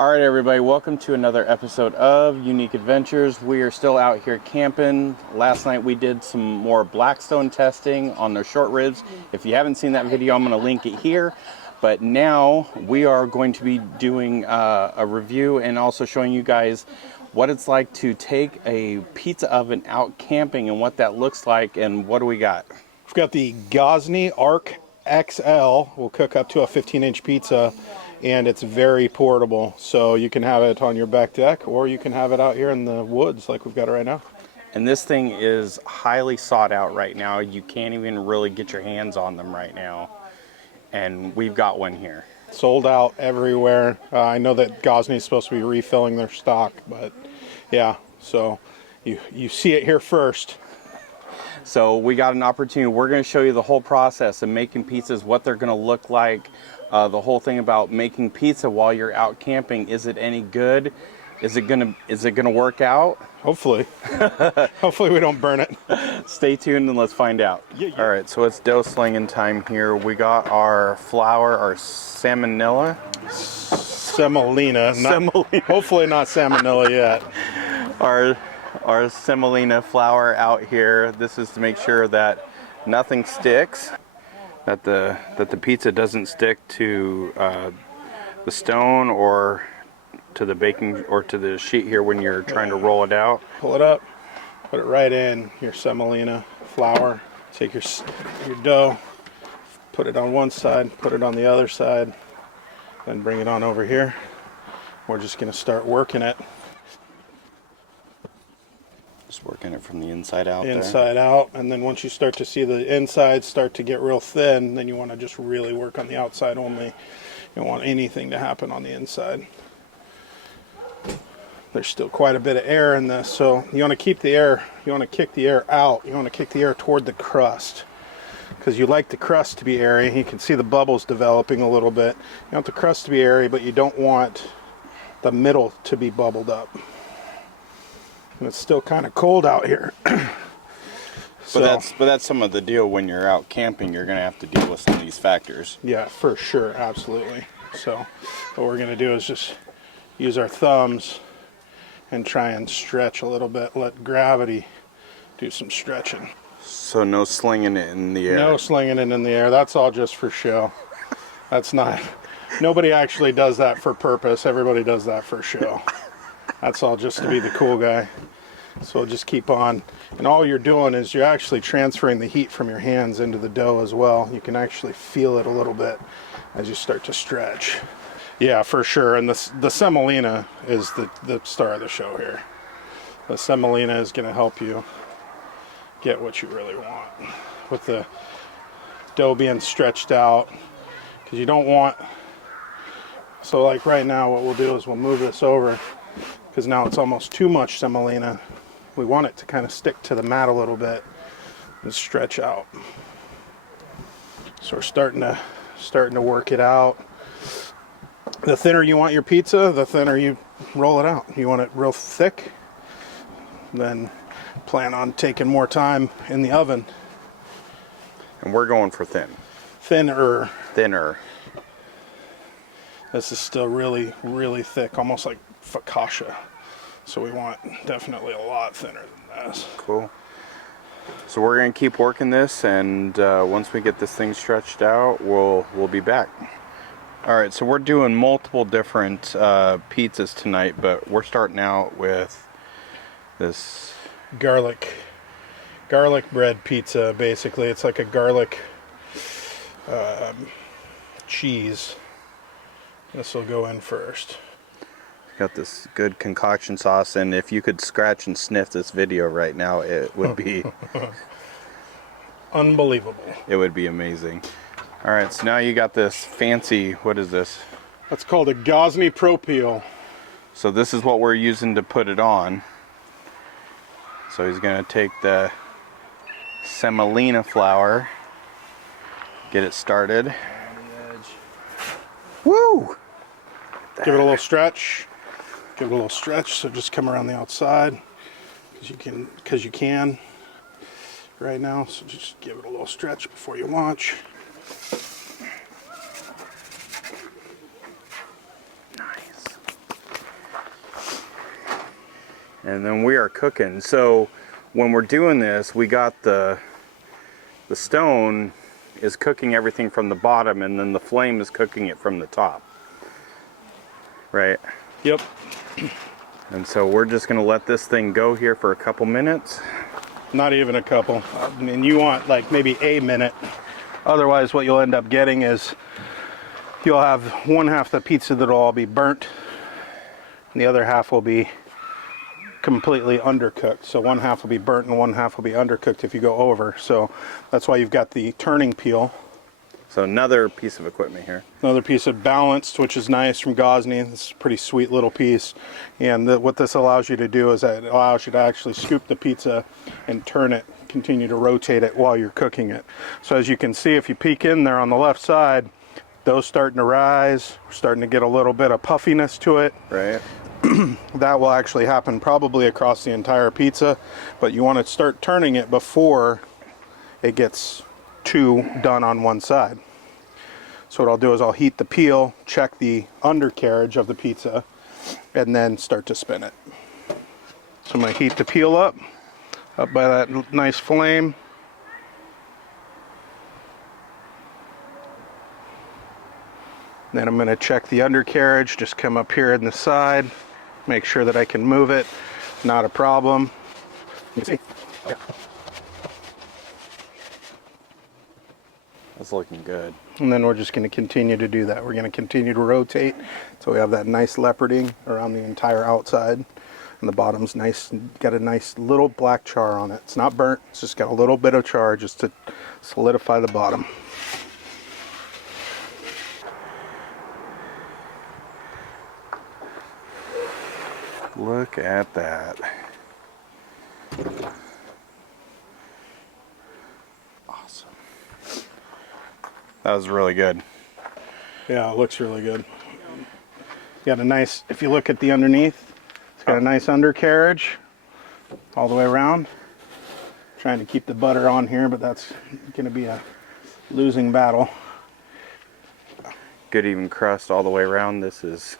All right, everybody, welcome to another episode of Unique Adventures. We are still out here camping. Last night we did some more Blackstone testing on their short ribs. If you haven't seen that video, I'm going to link it here. But now we are going to be doing a review and also showing you guys what it's like to take a pizza oven out camping and what that looks like. And what do we got? We've got the Gozney ARC XL. We'll cook up to a 15-inch pizza, and it's very portable. So you can have it on your back deck, or you can have it out here in the woods like we've got it right now. And this thing is highly sought out right now. You can't even really get your hands on them right now. And we've got one here. Sold out everywhere. I know that Gozney's supposed to be refilling their stock, but yeah, so you see it here first. So we got an opportunity. We're going to show you the whole process of making pizzas, what they're going to look like, the whole thing about making pizza while you're out camping. Is it any good? Is it gonna work out? Hopefully. Hopefully we don't burn it. Stay tuned and let's find out. Yeah. All right, so it's dough slinging time here. We got our flour, our semolina. Semolina. Hopefully not salmonella yet. Our semolina flour out here. This is to make sure that nothing sticks, that the pizza doesn't stick to the stone or to the baking or to the sheet here when you're trying to roll it out. Pull it up, put it right in your semolina flour. Take your dough, put it on one side, put it on the other side, then bring it on over here. We're just going to start working it. Just working it from the inside out. Inside out, and then once you start to see the inside start to get real thin, then you want to just really work on the outside only. You don't want anything to happen on the inside. There's still quite a bit of air in this, so you want to keep the air, you want to kick the air out, you want to kick the air toward the crust, because you like the crust to be airy. You can see the bubbles developing a little bit. You want the crust to be airy, but you don't want the middle to be bubbled up. And it's still kind of cold out here. So, but that's some of the deal when you're out camping. You're going to have to deal with some of these factors. Yeah, for sure, absolutely. So what we're going to do is just use our thumbs and try and stretch a little bit. Let gravity do some stretching. So no slinging it in the air. No slinging it in the air. That's all just for show. That's not. Nobody actually does that for purpose. Everybody does that for show. That's all just to be the cool guy. So just keep on. And all you're doing is you're actually transferring the heat from your hands into the dough as well. You can actually feel it a little bit as you start to stretch. Yeah, for sure. And the semolina is the star of the show here. The semolina is going to help you get what you really want. With the dough being stretched out. Because you don't want... So like right now what we'll do is we'll move this over. Because now it's almost too much semolina. We want it to kind of stick to the mat a little bit and stretch out. So we're starting to work it out. The thinner you want your pizza, the thinner you roll it out. You want it real thick, then plan on taking more time in the oven. And we're going for thin. Thinner. This is still really, really thick, almost like focaccia. So we want definitely a lot thinner than this. Cool. So we're going to keep working this, and once we get this thing stretched out, we'll be back. All right, so we're doing multiple different pizzas tonight, but we're starting out with this garlic bread pizza. Basically, it's like a garlic cheese. This will go in first. Got this good concoction sauce, and if you could scratch and sniff this video right now, it would be unbelievable. It would be amazing. All right, so now you got this fancy, what is this? That's called a Gozney propane. So this is what we're using to put it on. So he's gonna take the semolina flour, get it started. Woo! Give it a little stretch. Give it a little stretch. So just come around the outside, because you can right now. So just give it a little stretch before you launch. Nice. And then we are cooking. So when we're doing this, we got the stone is cooking everything from the bottom, and then the flame is cooking it from the top. Right? Yep. And so we're just gonna let this thing go here for a couple minutes. Not even a couple. I mean, you want like maybe a minute. Otherwise, what you'll end up getting is you'll have one half the pizza that'll all be burnt, and the other half will be completely undercooked. So one half will be burnt and one half will be undercooked if you go over. So that's why you've got the turning peel. So another piece of equipment here. Another piece of balanced, which is nice, from Gozney. This is a pretty sweet little piece. And what this allows you to do is that it allows you to actually scoop the pizza and turn it, continue to rotate it while you're cooking it. So as you can see, if you peek in there on the left side, those starting to rise, starting to get a little bit of puffiness to it. Right. That will actually happen probably across the entire pizza, but you want to start turning it before it gets too done on one side. So what I'll do is I'll heat the peel, check the undercarriage of the pizza, and then start to spin it. So I'm going to heat the peel up by that nice flame. Then I'm going to check the undercarriage, just come up here in the side, make sure that I can move it, not a problem. You can see. Yeah. That's looking good. And then we're just going to continue to do that. We're going to continue to rotate so we have that nice leoparding around the entire outside. And the bottom's nice, got a nice little black char on it. It's not burnt, it's just got a little bit of char just to solidify the bottom. Look at that. Awesome. That was really good. Yeah, it looks really good. Got a nice, if you look at the underneath, it's got a nice undercarriage all the way around. Trying to keep the butter on here, but that's going to be a losing battle. Good even crust all the way around. This is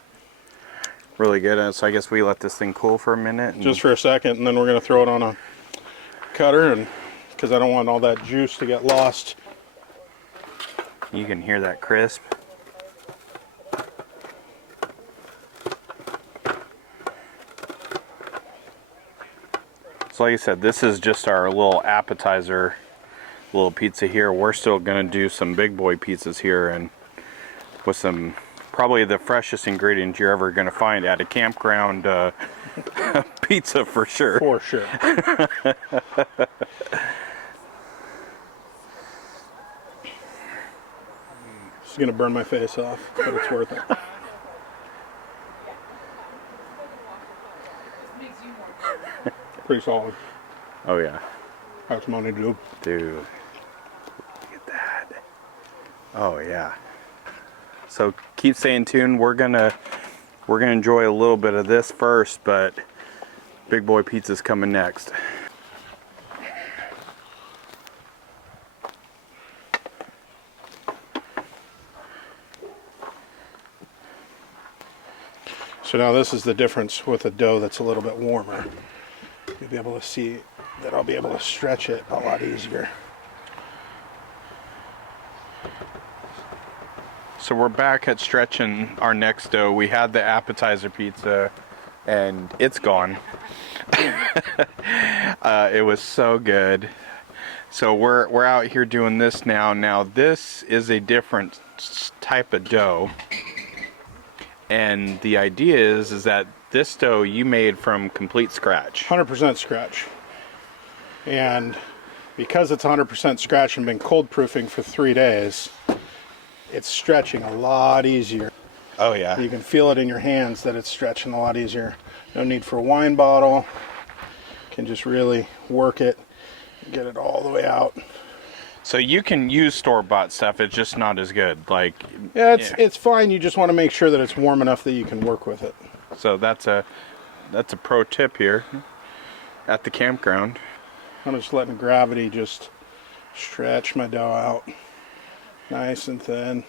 really good. So I guess we let this thing cool for a minute. And just for a second, and then we're going to throw it on a cutter, and because I don't want all that juice to get lost. you can hear that crisp. So like I said, this is just our little appetizer, little pizza here. We're still gonna do some big boy pizzas here, and with some probably the freshest ingredients you're ever gonna find at a campground pizza for sure. For sure. It's gonna burn my face off, but it's worth it. Pretty solid. Oh yeah. That's money, dude. Dude, look at that. Oh yeah. So keep staying tuned. We're gonna enjoy a little bit of this first, but big boy pizza's coming next. So now this is the difference with a dough that's a little bit warmer. You'll be able to see that I'll be able to stretch it a lot easier. So we're back at stretching our next dough. We had the appetizer pizza and it's gone. It was so good. So we're out here doing this now. Now this is a different type of dough. And the idea is that this dough you made from complete scratch. 100% scratch. And because it's 100% scratch and been cold proofing for 3 days, it's stretching a lot easier. Oh yeah. You can feel it in your hands that it's stretching a lot easier. No need for a wine bottle. Can just really work it, get it all the way out. So you can use store-bought stuff, it's just not as good. Like yeah, it's fine. You just want to make sure that it's warm enough that you can work with it. So that's a pro tip here at the campground. I'm just letting gravity just stretch my dough out nice and thin.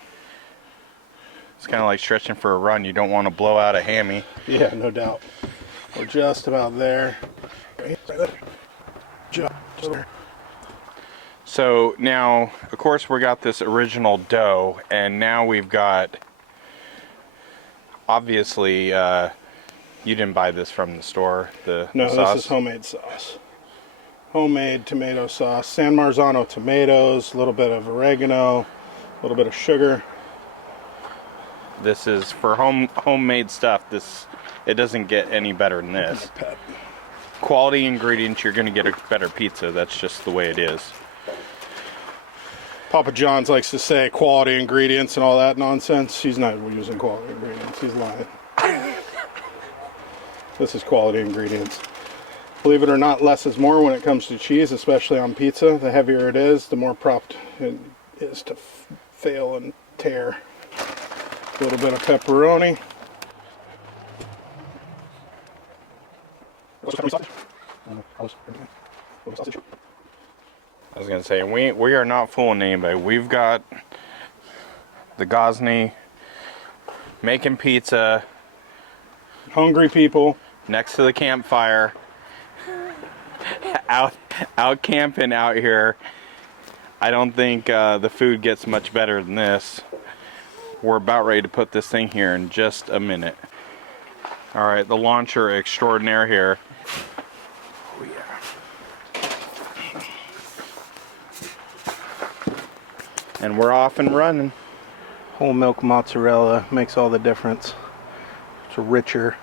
It's kind of like stretching for a run. You don't want to blow out a hammy. Yeah, no doubt. We're just about there. Just there. So now, of course, we got this original dough, and now we've got, obviously, you didn't buy this from the store, the sauce? This is homemade sauce. Homemade tomato sauce. San Marzano tomatoes, a little bit of oregano, a little bit of sugar. This is for homemade stuff. It doesn't get any better than this. Quality ingredients, you're going to get a better pizza. That's just the way it is. Papa John's likes to say quality ingredients and all that nonsense. He's not using quality ingredients. He's lying. This is quality ingredients. Believe it or not, less is more when it comes to cheese, especially on pizza. The heavier it is, the more prompt it is to fail and tear. A little bit of pepperoni. I was going to say, we are not fooling anybody. We've got the Gozney making pizza. Hungry people. Next to the campfire. out camping out here. I don't think the food gets much better than this. We're about ready to put this thing here in just a minute. All right, the launcher extraordinaire here. Oh yeah. And we're off and running. Whole milk mozzarella makes all the difference. It's richer.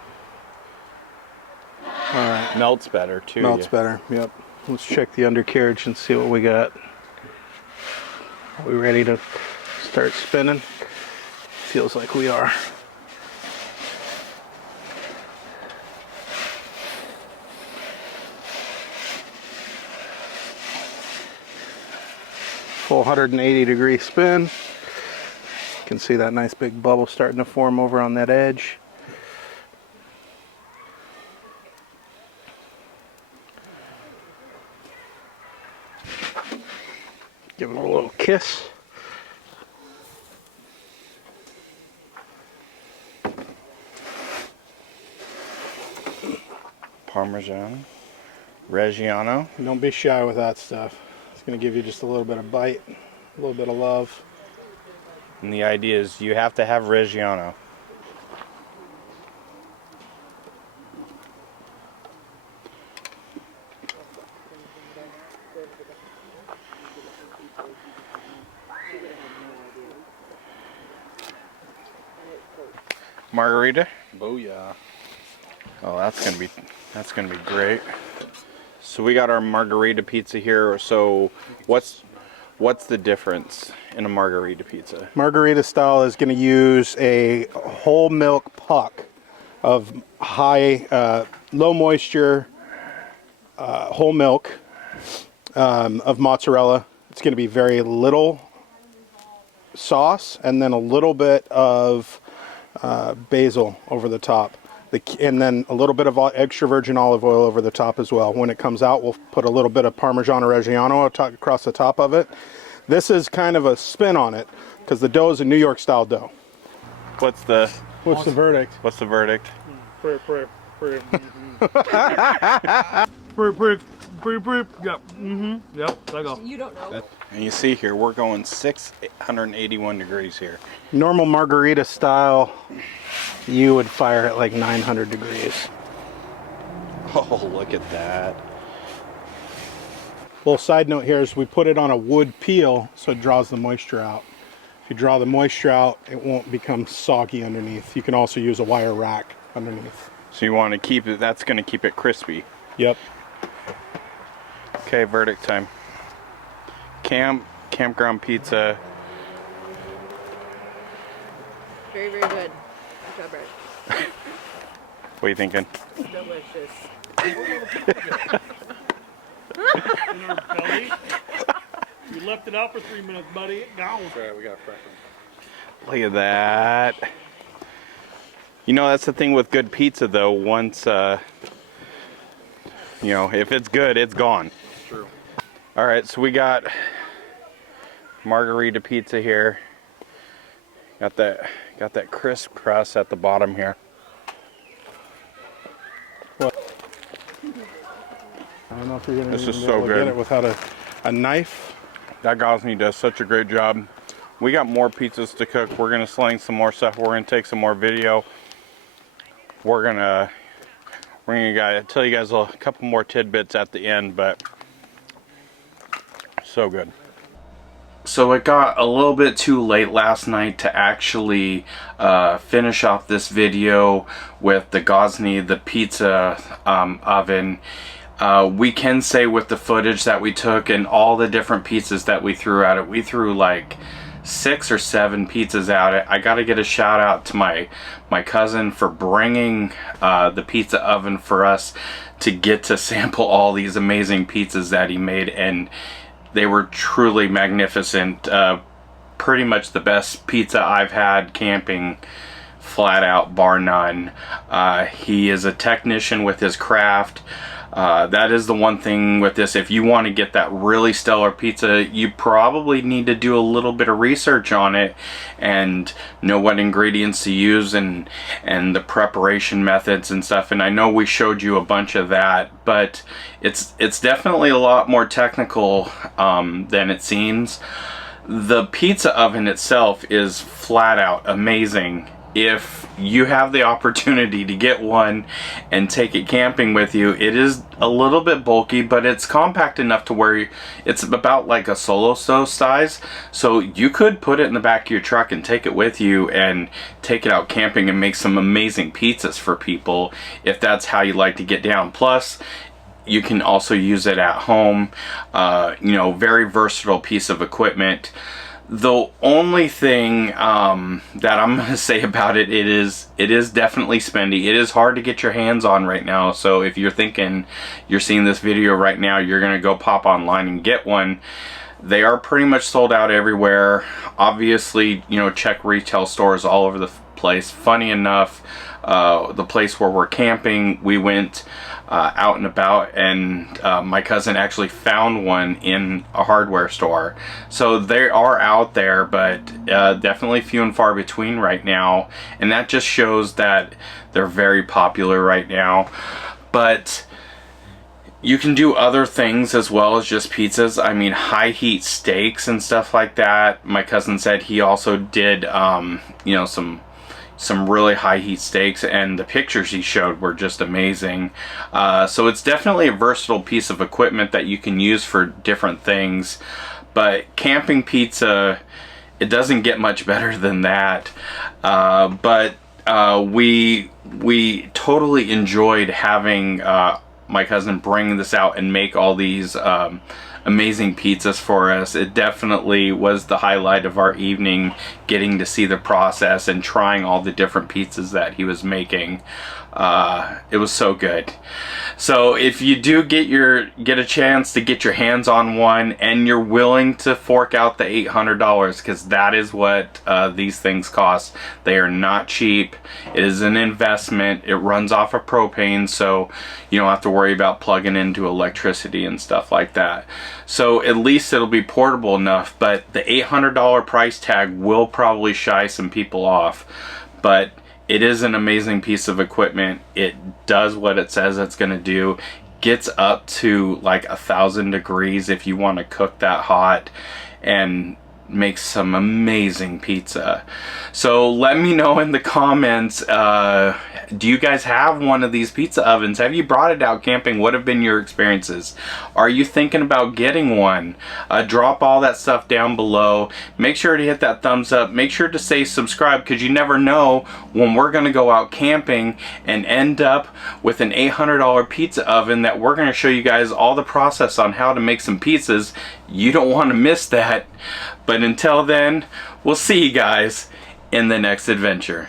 All right. Melts better too. Melts better, yep. Let's check the undercarriage and see what we got. Are we ready to start spinning? Feels like we are. Full 180-degree spin. You can see that nice big bubble starting to form over on that edge. Give it a little kiss. Parmesan, Reggiano. Don't be shy with that stuff. It's going to give you just a little bit of bite, a little bit of love. And the idea is you have to have Reggiano. Margarita. Booyah. Oh, that's gonna be great. So we got our margarita pizza here. So what's the difference in a margarita pizza? Margarita style is going to use a whole milk puck of low moisture whole milk of mozzarella. It's going to be very little sauce and then a little bit of basil over the top. And then a little bit of extra virgin olive oil over the top as well. When it comes out, we'll put a little bit of Parmesan or Reggiano across the top of it. This is kind of a spin on it because the dough is a New York style dough. What's the verdict? What's the verdict? Yep. Yep. I go. You don't know. And you see here, we're going 681 degrees here. Normal margarita style, you would fire at like 900 degrees. Oh, look at that. Little side note here is we put it on a wood peel so it draws the moisture out. If you draw the moisture out, it won't become soggy underneath. You can also use a wire rack underneath. So you want to keep it, that's going to keep it crispy. Yep. Okay, verdict time. Campground pizza. Very, very good. Good job, Brett. What are you thinking? Delicious. In our belly. You left it out for 3 minutes, buddy. It gone. Right, we got fresh Look at that. You know, that's the thing with good pizza, though. Once, you know, if it's good, it's gone. True. All right, so we got margarita pizza here. Got that crisp crust at the bottom here. What? I don't know if you're gonna This even is be so able to good. get it without a knife. That Gozney does such a great job. We got more pizzas to cook. We're gonna sling some more stuff. We're gonna take some more video. We're gonna tell you guys a couple more tidbits at the end, but so good. So it got a little bit too late last night to actually finish off this video with the Gozney, the pizza oven. We can say with the footage that we took and all the different pizzas that we threw at it, we threw like 6 or 7 pizzas out. I gotta get a shout out to my cousin for bringing the pizza oven for us to get to sample all these amazing pizzas that he made, and they were truly magnificent. Pretty much the best pizza I've had camping, flat out, bar none. He is a technician with his craft. That is the one thing with this. If you want to get that really stellar pizza, you probably need to do a little bit of research on it and know what ingredients to use and the preparation methods and stuff. And I know we showed you a bunch of that, but it's definitely a lot more technical than it seems. The pizza oven itself is flat out amazing. If you have the opportunity to get one and take it camping with you, it is a little bit bulky, but it's compact enough to where it's about like a solo stove size. So you could put it in the back of your truck and take it with you and take it out camping and make some amazing pizzas for people if that's how you like to get down. Plus, you can also use it at home. You know, very versatile piece of equipment. The only thing that I'm going to say about it, it is definitely spendy. It is hard to get your hands on right now. So if you're thinking you're seeing this video right now, you're going to go pop online and get one. They are pretty much sold out everywhere. Obviously, you know, check retail stores all over the place. Funny enough, the place where we're camping, we went out and about, and my cousin actually found one in a hardware store. So they are out there, but definitely few and far between right now, and that just shows that they're very popular right now. But you can do other things as well as just pizzas. I mean, high heat steaks and stuff like that. My cousin said he also did you know, some really high heat steaks, and the pictures he showed were just amazing. So it's definitely a versatile piece of equipment that you can use for different things. But camping pizza, it doesn't get much better than that. But we totally enjoyed having my cousin bring this out and make all these amazing pizzas for us. It definitely was the highlight of our evening, getting to see the process and trying all the different pizzas that he was making. It was so good. So if you do get a chance to get your hands on one and you're willing to fork out the $800, because that is what these things cost. They are not cheap. It is an investment. It runs off of propane, so you don't have to worry about plugging into electricity and stuff like that. So at least it'll be portable enough, but the $800 price tag will probably shy some people off. But it is an amazing piece of equipment. It does what it says it's going to do. Gets up to like 1,000 degrees if you want to cook that hot, and makes some amazing pizza. So let me know in the comments, do you guys have one of these pizza ovens? Have you brought it out camping? What have been your experiences? Are you thinking about getting one? Drop all that stuff down below. Make sure to hit that thumbs up. Make sure to say subscribe, because you never know when we're going to go out camping and end up with an $800 pizza oven that we're going to show you guys all the process on how to make some pizzas. You don't want to miss that. But until then, we'll see you guys in the next adventure.